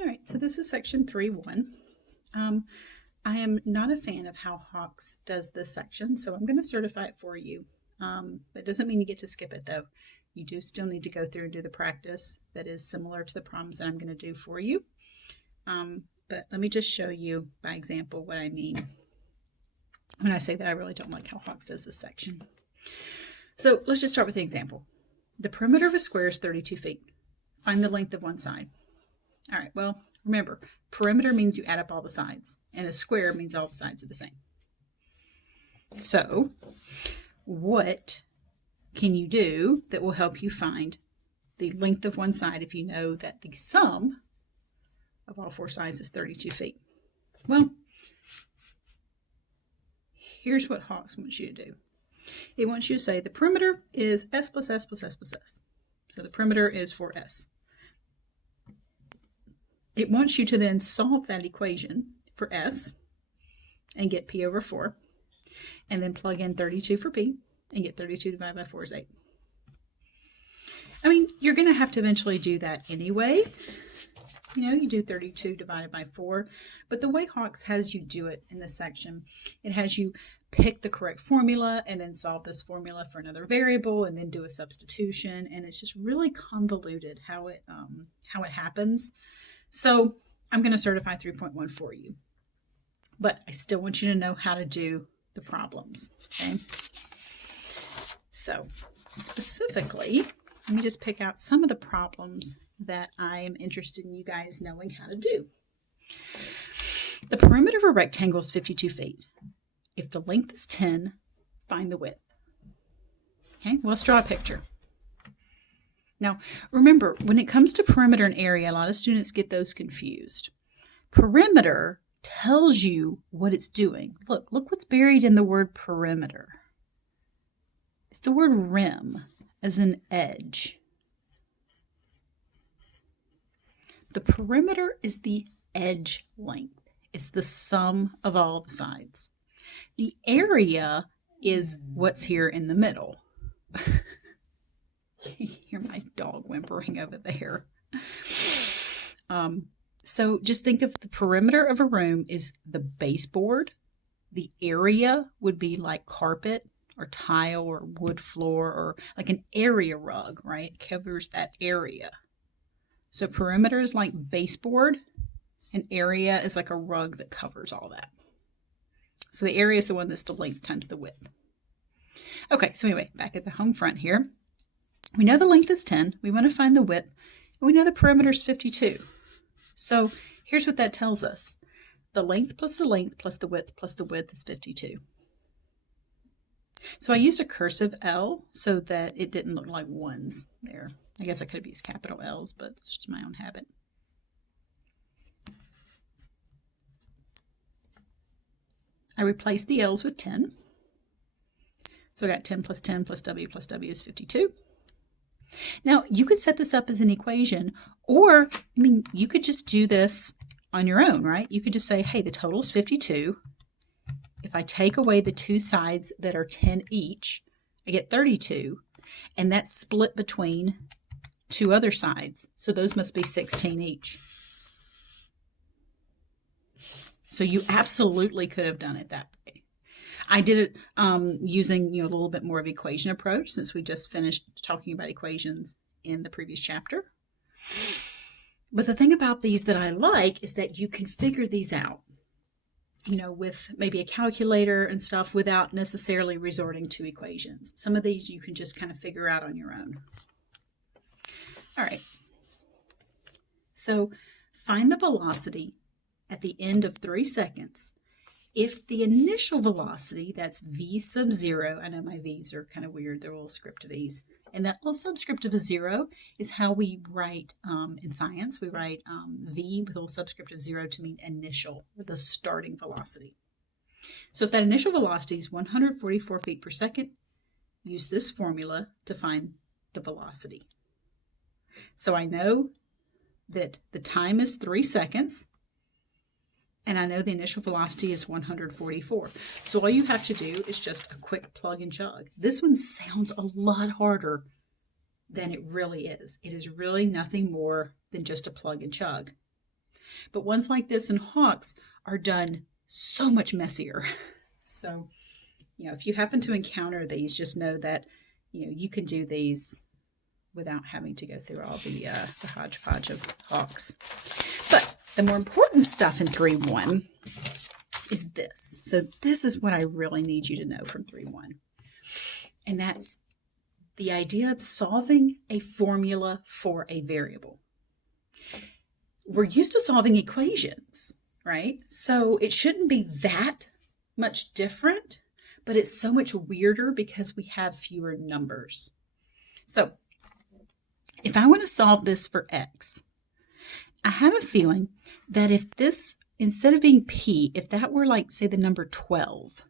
All right, so this is section 3.1. I am not a fan of how Hawks does this section, so I'm going to certify it for you. That doesn't mean you get to skip it, though. You do still need to go through and do the practice that is similar to the problems that I'm going to do for you. But let me just show you by example what I mean when I say that I really don't like how Hawks does this section. So let's just start with the example. The perimeter of a square is 32 feet. Find the length of one side. All right, well, remember, perimeter means you add up all the sides, and a square means all the sides are the same. So, what can you do that will help you find the length of one side if you know that the sum of all four sides is 32 feet? Well, here's what Hawks wants you to do. It wants you to say the perimeter is s plus s plus s plus s. So the perimeter is 4s. It wants you to then solve that equation for s and get p over 4, and then plug in 32 for p and get 32 divided by 4 is 8. I mean, you're going to have to eventually do that anyway. You know, you do 32 divided by 4, but the way Hawks has you do it in this section, it has you pick the correct formula and then solve this formula for another variable and then do a substitution, and it's just really convoluted how it happens. So I'm going to certify 3.1 for you, but I still want you to know how to do the problems, okay? So specifically, let me just pick out some of the problems that I am interested in you guys knowing how to do. The perimeter of a rectangle is 52 feet. If the length is 10, find the width. Okay, well, let's draw a picture. Now, remember, when it comes to perimeter and area, a lot of students get those confused. Perimeter tells you what it's doing. Look what's buried in the word perimeter. It's the word rim, as an edge. The perimeter is the edge length. It's the sum of all the sides. The area is what's here in the middle. You hear my dog whimpering over there. So just think of the perimeter of a room is the baseboard. The area would be like carpet or tile or wood floor or like an area rug, right? It covers that area. So perimeter is like baseboard, and area is like a rug that covers all that. So the area is the one that's the length times the width. Okay, so anyway, back at the home front here. We know the length is 10. We want to find the width. And we know the perimeter is 52. So here's what that tells us. The length plus the length plus the width is 52. So I used a cursive L so that it didn't look like ones there. I guess I could have used capital L's, but it's just my own habit. I replaced the L's with 10. So I got 10 plus W plus W is 52. Now, you could set this up as an equation, or, you could just do this on your own, right? You could just say, hey, the total is 52. If I take away the two sides that are 10 each, I get 32, and that's split between two other sides. So those must be 16 each. So you absolutely could have done it that way. I did it using a little bit more of equation approach since we just finished talking about equations in the previous chapter. But the thing about these that I like is that you can figure these out, with maybe a calculator and stuff without necessarily resorting to equations. Some of these you can just kind of figure out on your own. All right. So find the velocity at the end of 3 seconds if the initial velocity, that's v sub 0, I know my v's are kind of weird, they're little script v's, and that little subscript of a 0 is how we write in science. We write v with a little subscript of 0 to mean initial, the starting velocity. So if that initial velocity is 144 feet per second, use this formula to find the velocity. So I know that the time is 3 seconds, and I know the initial velocity is 144. So all you have to do is just a quick plug and chug. This one sounds a lot harder than it really is. It is really nothing more than just a plug and chug. But ones like this in Hawks are done so much messier. So, if you happen to encounter these, just know that, you can do these without having to go through all the hodgepodge of Hawks. But the more important stuff in 3-1 is this. So this is what I really need you to know from 3-1. And that's the idea of solving a formula for a variable. We're used to solving equations, right? So it shouldn't be that much different, but it's so much weirder because we have fewer numbers. So if I want to solve this for x, I have a feeling that if this, instead of being p, if that were like, say, the number 12,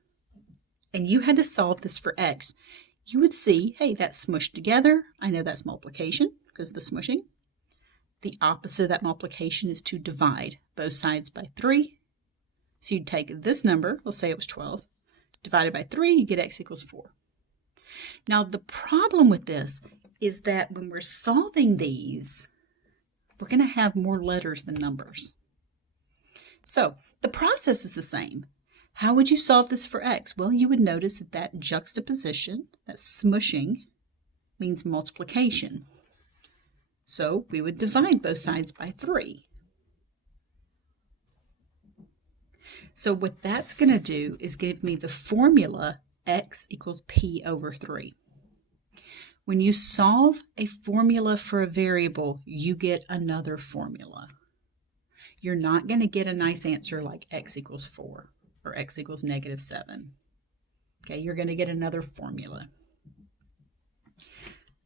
and you had to solve this for x, you would see, hey, that's smushed together. I know that's multiplication because of the smushing. The opposite of that multiplication is to divide both sides by 3. So you'd take this number, let's say it was 12, divided by 3, you get x equals 4. Now the problem with this is that when we're solving these, we're going to have more letters than numbers. So the process is the same. How would you solve this for x? Well, you would notice that that juxtaposition, that smushing, means multiplication. So we would divide both sides by 3. So what that's going to do is give me the formula x equals p over 3. When you solve a formula for a variable, you get another formula. You're not going to get a nice answer like x equals 4 or x equals -7. Okay, you're going to get another formula.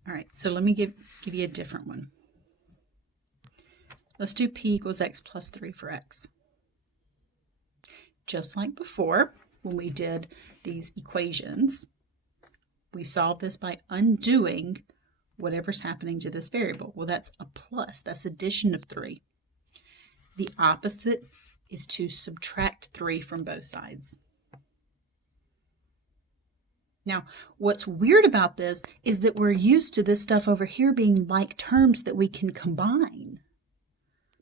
All right, so let me give you a different one. Let's do p equals x plus 3 for x. Just like before, when we did these equations, we solve this by undoing whatever's happening to this variable. Well, that's a plus. That's addition of 3. The opposite is to subtract 3 from both sides. Now, what's weird about this is that we're used to this stuff over here being like terms that we can combine.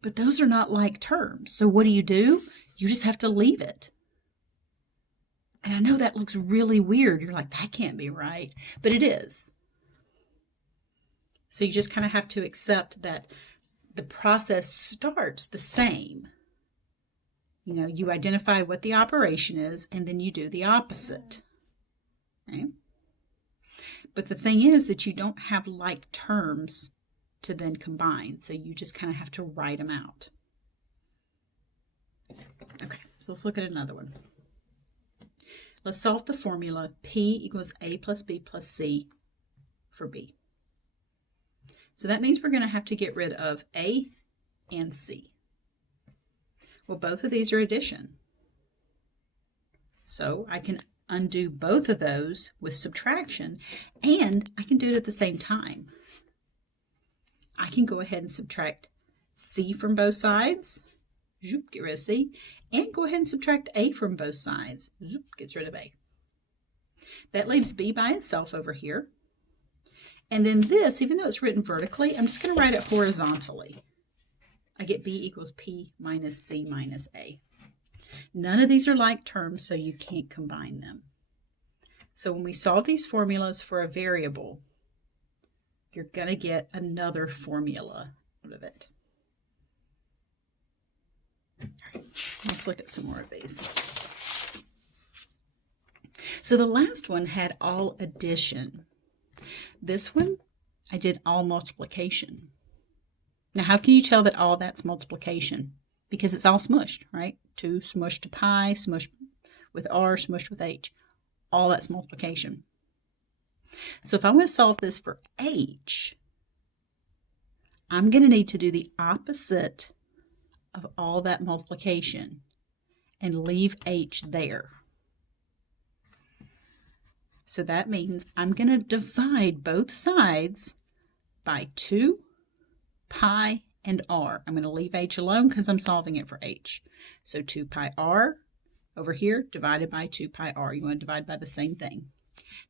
But those are not like terms. So what do? You just have to leave it. And I know that looks really weird. You're like, that can't be right. But it is. So you just kind of have to accept that the process starts the same. You identify what the operation is, and then you do the opposite. Okay? But the thing is that you don't have like terms to then combine. So you just kind of have to write them out. Okay, so let's look at another one. Let's solve the formula p equals a plus b plus c for b. So that means we're going to have to get rid of a and c. Well, both of these are addition. So I can undo both of those with subtraction, and I can do it at the same time. I can go ahead and subtract c from both sides, get rid of c, and go ahead and subtract a from both sides, gets rid of a. That leaves b by itself over here. And then this, even though it's written vertically, I'm just going to write it horizontally. I get b equals p minus c minus a. None of these are like terms, so you can't combine them. So when we solve these formulas for a variable, you're going to get another formula out of it. All right, let's look at some more of these. So the last one had all addition. This one, I did all multiplication. Now, how can you tell that all that's multiplication? Because it's all smushed, right? 2 smushed to pi, smushed with r, smushed with h. All that's multiplication. So if I want to solve this for h, I'm going to need to do the opposite of all that multiplication and leave h there. So that means I'm going to divide both sides by 2, pi, and r. I'm going to leave h alone because I'm solving it for h. So 2 pi r over here divided by 2 pi r. You want to divide by the same thing.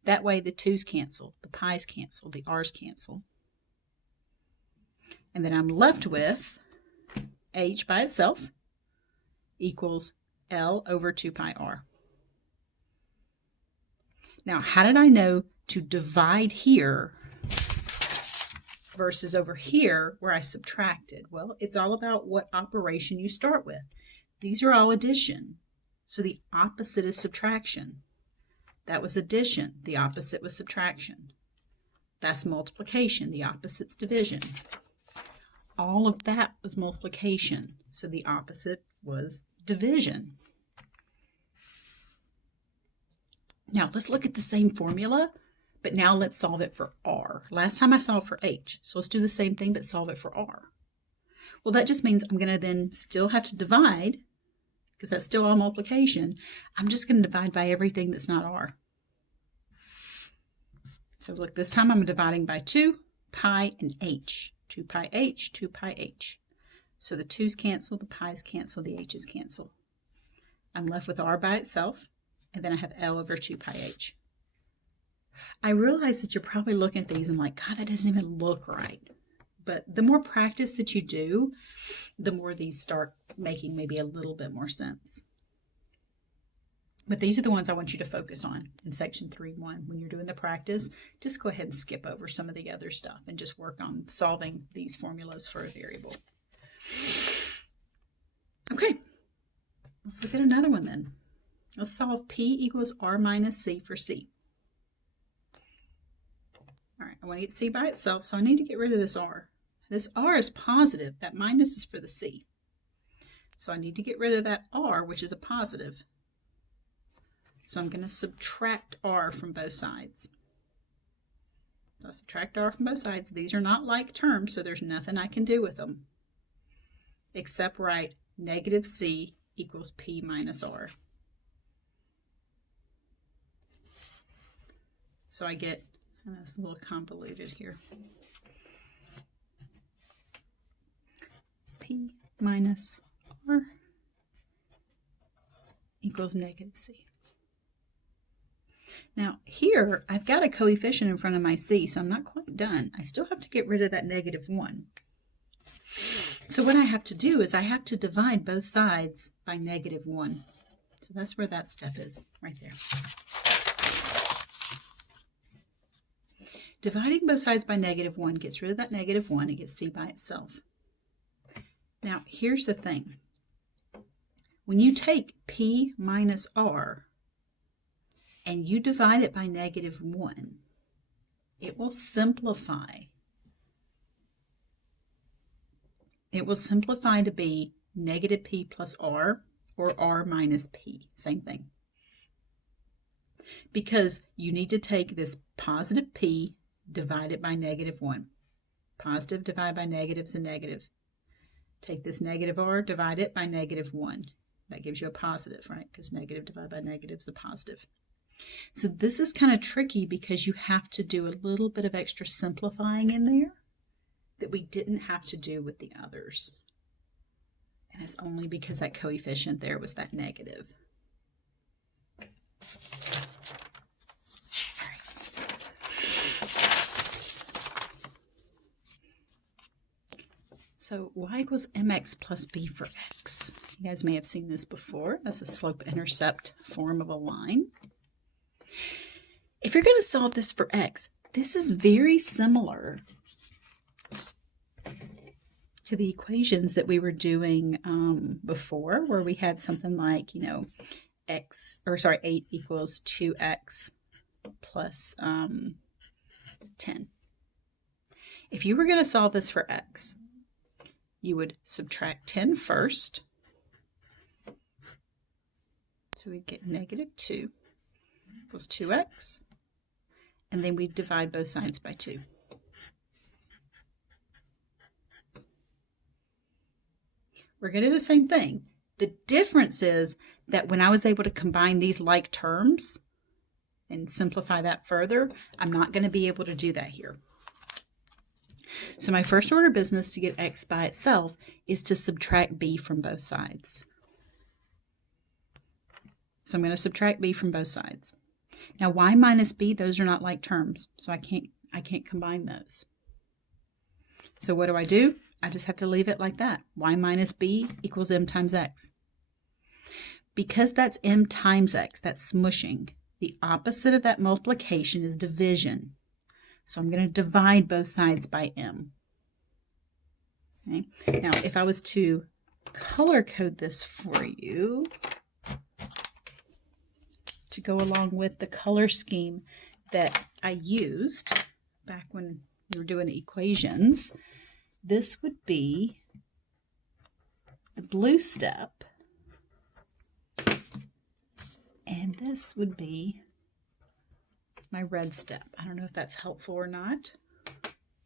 That way the 2's cancel, the pi's cancel, the r's cancel. And then I'm left with h by itself equals L over 2 pi r. Now, how did I know to divide here versus over here where I subtracted? Well, it's all about what operation you start with. These are all addition, so the opposite is subtraction. That was addition, the opposite was subtraction. That's multiplication, the opposite's division. All of that was multiplication, so the opposite was division. Now let's look at the same formula, but now let's solve it for r. Last time I solved for h, so let's do the same thing but solve it for r. Well, that just means I'm going to then still have to divide, because that's still all multiplication. I'm just going to divide by everything that's not r. So look, this time I'm dividing by 2, pi, and h. 2 pi h, 2 pi h. So the 2's cancel, the pi's cancel, the h's cancel. I'm left with r by itself, and then I have L over 2 pi h. I realize that you're probably looking at these and like, God, that doesn't even look right. But the more practice that you do, the more these start making maybe a little bit more sense. But these are the ones I want you to focus on in section 3.1. When you're doing the practice, just go ahead and skip over some of the other stuff and just work on solving these formulas for a variable. Okay, let's look at another one then. Let's solve P equals R minus C for C. All right, I want to get C by itself, so I need to get rid of this R. This R is positive. That minus is for the C. So I need to get rid of that R, which is a positive. So I'm going to subtract R from both sides. So I subtract R from both sides. These are not like terms, so there's nothing I can do with them except write negative C equals P minus R. So I get, it's a little convoluted here, P minus R equals negative C. Now here I've got a coefficient in front of my C, so I'm not quite done. I still have to get rid of that negative 1. So what I have to do is I have to divide both sides by negative 1. So that's where that step is, right there. Dividing both sides by negative 1 gets rid of that negative 1. It gets C by itself. Now, here's the thing. When you take P minus R and you divide it by negative 1, it will simplify. It will simplify to be negative P plus R or R minus P. Same thing. Because you need to take this positive P, divide it by negative 1. Positive divided by negative is a negative. Take this negative R, divide it by negative 1. That gives you a positive, right? Because negative divided by negative is a positive. So this is kind of tricky because you have to do a little bit of extra simplifying in there that we didn't have to do with the others. And it's only because that coefficient there was that negative. So y equals mx plus b for x. You guys may have seen this before. That's a slope-intercept form of a line. If you're going to solve this for x, this is very similar to the equations that we were doing before, where we had something like, 8 equals 2x plus 10. If you were going to solve this for x, you would subtract 10 first. So we get negative 2 equals 2x. And then we divide both sides by 2. We're going to do the same thing. The difference is that when I was able to combine these like terms and simplify that further, I'm not going to be able to do that here. So my first order of business to get x by itself is to subtract b from both sides. So I'm going to subtract b from both sides. Now y minus b, those are not like terms, so I can't combine those. So what do? I just have to leave it like that. Y minus b equals m times x. Because that's m times x, that's smushing, the opposite of that multiplication is division. So I'm going to divide both sides by m. Okay. Now, if I was to color code this for you to go along with the color scheme that I used back when we were doing the equations, this would be the blue step, and this would be my red step. I don't know if that's helpful or not,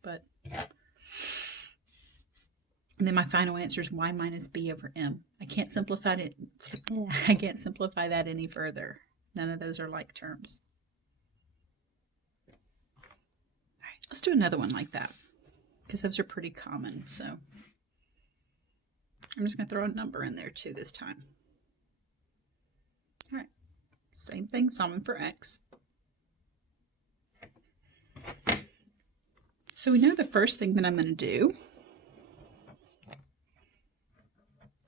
but and then my final answer is y minus b over m. I can't simplify it. I can't simplify that any further. None of those are like terms. All right, let's do another one like that because those are pretty common. So I'm just going to throw a number in there too this time. All right, same thing, solving for x. So we know the first thing that I'm going to do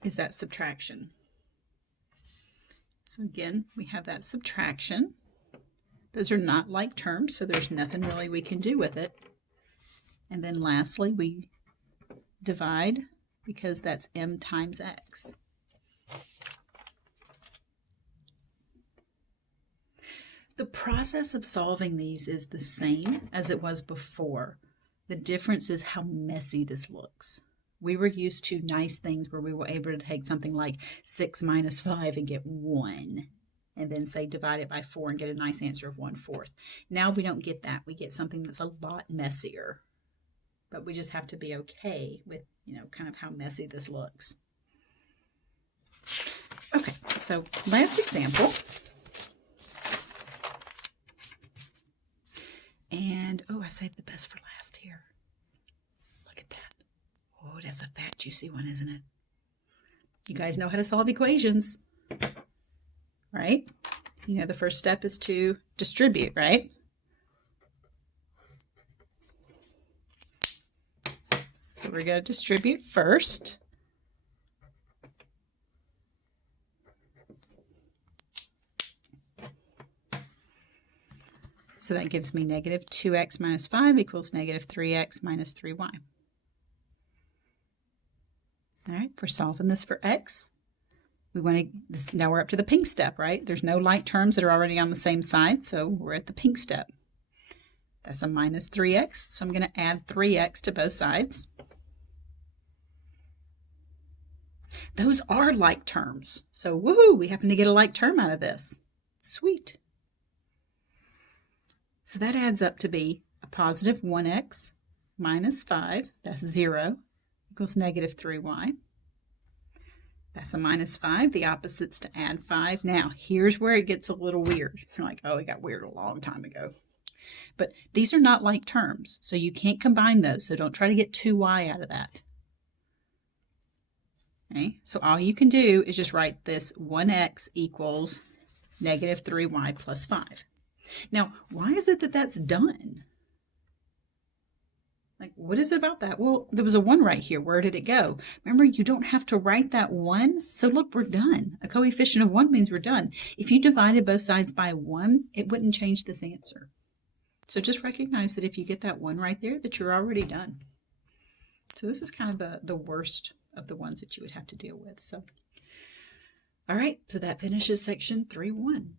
is that subtraction. So again, we have that subtraction. Those are not like terms, so there's nothing really we can do with it. And then lastly, we divide because that's m times x. The process of solving these is the same as it was before. The difference is how messy this looks. We were used to nice things where we were able to take something like 6 minus 5 and get 1, and then say divide it by 4 and get a nice answer of 1/4. Now we don't get that. We get something that's a lot messier, but we just have to be okay with, kind of how messy this looks. Okay, so last example. And, oh, I saved the best for last here. Look at that. Oh, that's a fat, juicy one, isn't it? You guys know how to solve equations, right? The first step is to distribute, right? So we're going to distribute first. So that gives me negative 2x minus 5 equals negative 3x minus 3y. All right, for solving this for x, we want to, now we're up to the pink step, right? There's no like terms that are already on the same side, so we're at the pink step. That's a minus 3x, so I'm going to add 3x to both sides. Those are like terms, so woohoo, we happen to get a like term out of this. Sweet. So that adds up to be a positive 1x minus 5, that's 0, equals negative 3y. That's a minus 5. The opposite's to add 5. Now, here's where it gets a little weird. You're like, oh, it got weird a long time ago. But these are not like terms, so you can't combine those, so don't try to get 2y out of that. Okay, so all you can do is just write this 1x equals negative 3y plus 5. Now, why is it that that's done? Like, what is it about that? Well, there was a 1 right here. Where did it go? Remember, you don't have to write that 1. So look, we're done. A coefficient of 1 means we're done. If you divided both sides by 1, it wouldn't change this answer. So just recognize that if you get that 1 right there, that you're already done. So this is kind of the worst of the ones that you would have to deal with. So, all right, so that finishes section 3.1.